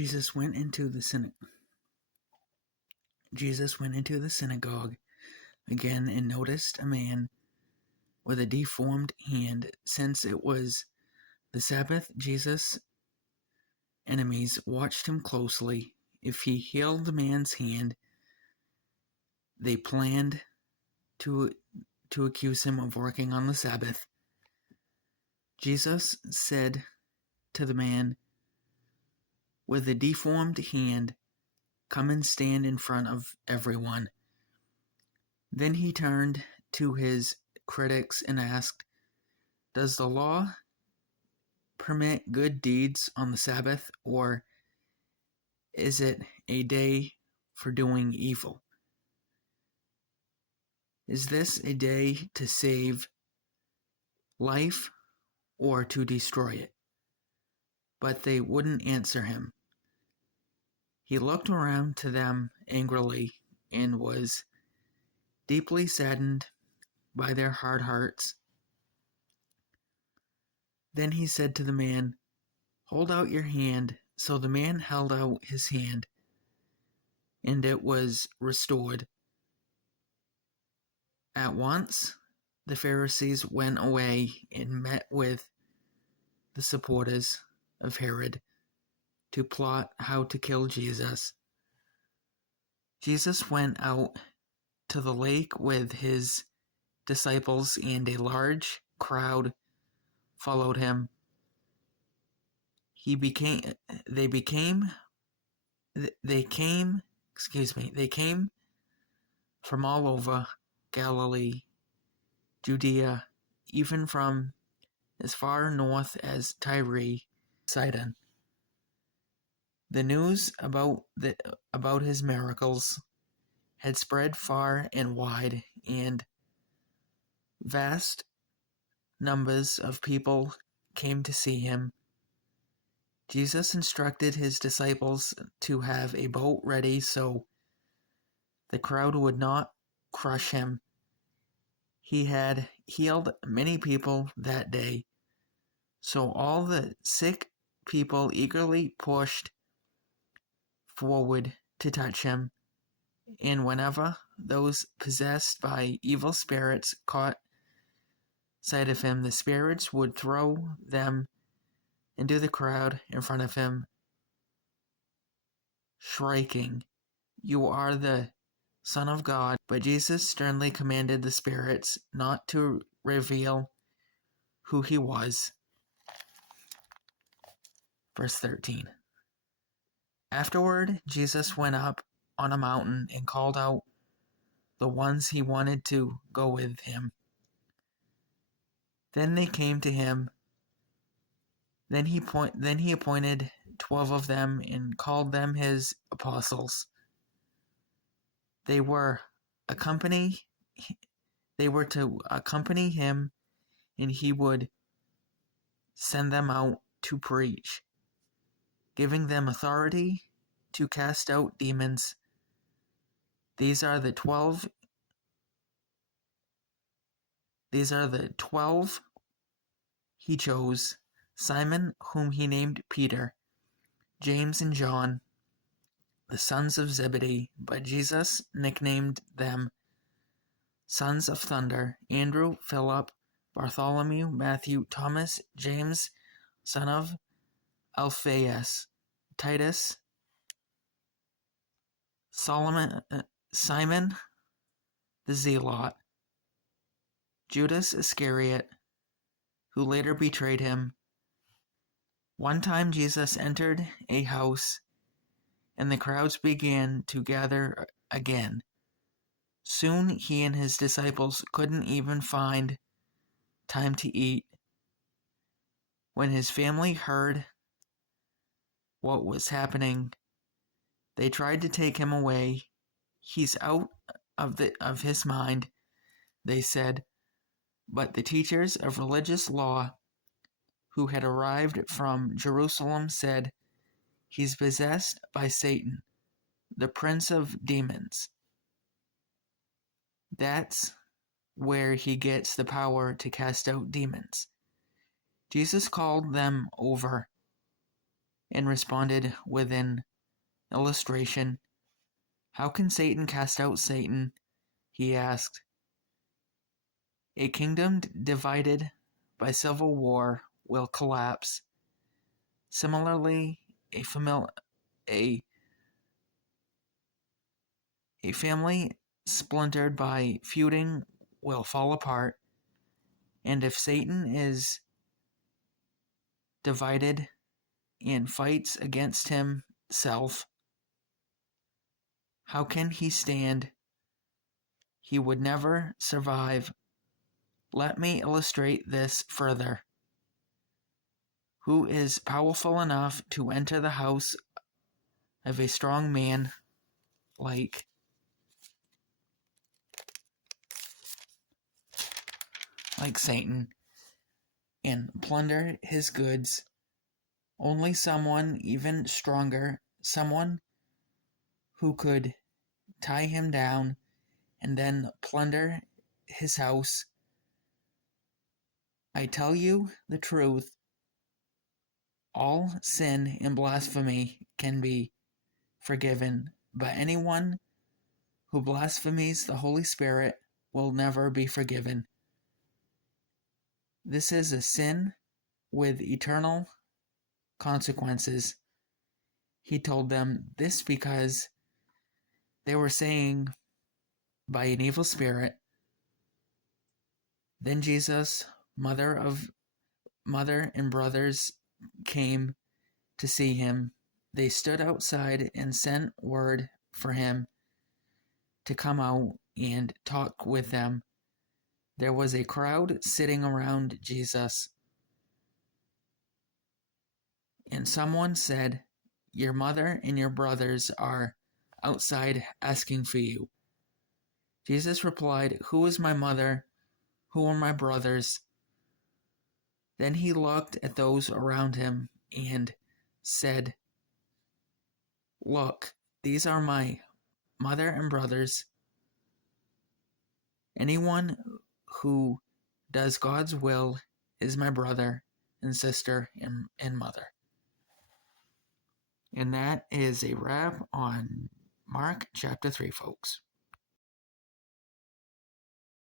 Jesus went into the synagogue again and noticed a man with a deformed hand. Since it was the Sabbath, Jesus' enemies watched him closely. If he healed the man's hand, they planned to accuse him of working on the Sabbath. Jesus said to the man with a deformed hand, "Come and stand in front of everyone." Then he turned to his critics and asked, "Does the law permit good deeds on the Sabbath, or is it a day for doing evil? Is this a day to save life or to destroy it?" But they wouldn't answer him. He looked around to them angrily and was deeply saddened by their hard hearts. Then he said to the man, "Hold out your hand." So the man held out his hand, and it was restored. At once, the Pharisees went away and met with the supporters of Herod to plot how to kill Jesus. Jesus went out to the lake with his disciples, and a large crowd followed him. They came from all over Galilee, Judea, even from as far north as Tyre, Sidon. The news about his miracles had spread far and wide, and vast numbers of people came to see him. Jesus instructed his disciples to have a boat ready so the crowd would not crush him. He had healed many people that day, so all the sick people eagerly pushed forward to touch him, and whenever those possessed by evil spirits caught sight of him, the spirits would throw them into the crowd in front of him, shrieking, "You are the Son of God." But Jesus sternly commanded the spirits not to reveal who he was. Verse 13. Afterward, Jesus went up on a mountain and called out the ones he wanted to go with him. Then they came to him. Then he appointed 12 of them and called them his apostles. They were to accompany him, and he would send them out to preach, giving them authority to cast out demons. These are the 12 he chose: Simon, whom he named Peter, James and John, the sons of Zebedee, but Jesus nicknamed them Sons of Thunder, Andrew, Philip, Bartholomew, Matthew, Thomas, James, son of Alphaeus, Titus, Simon the Zealot, Judas Iscariot, who later betrayed him. One time Jesus entered a house, and the crowds began to gather again. Soon he and his disciples couldn't even find time to eat. When his family heard what was happening, they tried to take him away. "He's out of his mind," they said. But the teachers of religious law who had arrived from Jerusalem said, "He's possessed by Satan, the prince of demons. That's where he gets the power to cast out demons." Jesus called them over and responded with an illustration. How can Satan cast out Satan? He asked. A kingdom divided by civil war will collapse. Similarly, a family splintered by feuding will fall apart. And if Satan is divided and fights against himself, how can he stand? He would never survive. Let me illustrate this further. Who is powerful enough to enter the house of a strong man like Satan and plunder his goods? Only someone even stronger, someone who could tie him down and then plunder his house. I tell you the truth, all sin and blasphemy can be forgiven, but anyone who blasphemies the Holy Spirit will never be forgiven. This is a sin with eternal consequences. He told them this because they were saying by an evil spirit. Then Jesus, mother and brothers came to see him. They stood outside and sent word for him to come out and talk with them. There was a crowd sitting around Jesus. And someone said, "Your mother and your brothers are outside asking for you." Jesus replied, "Who is my mother? Who are my brothers?" Then he looked at those around him and said, "Look, these are my mother and brothers. Anyone who does God's will is my brother and sister and mother." And that is a wrap on Mark chapter 3, folks.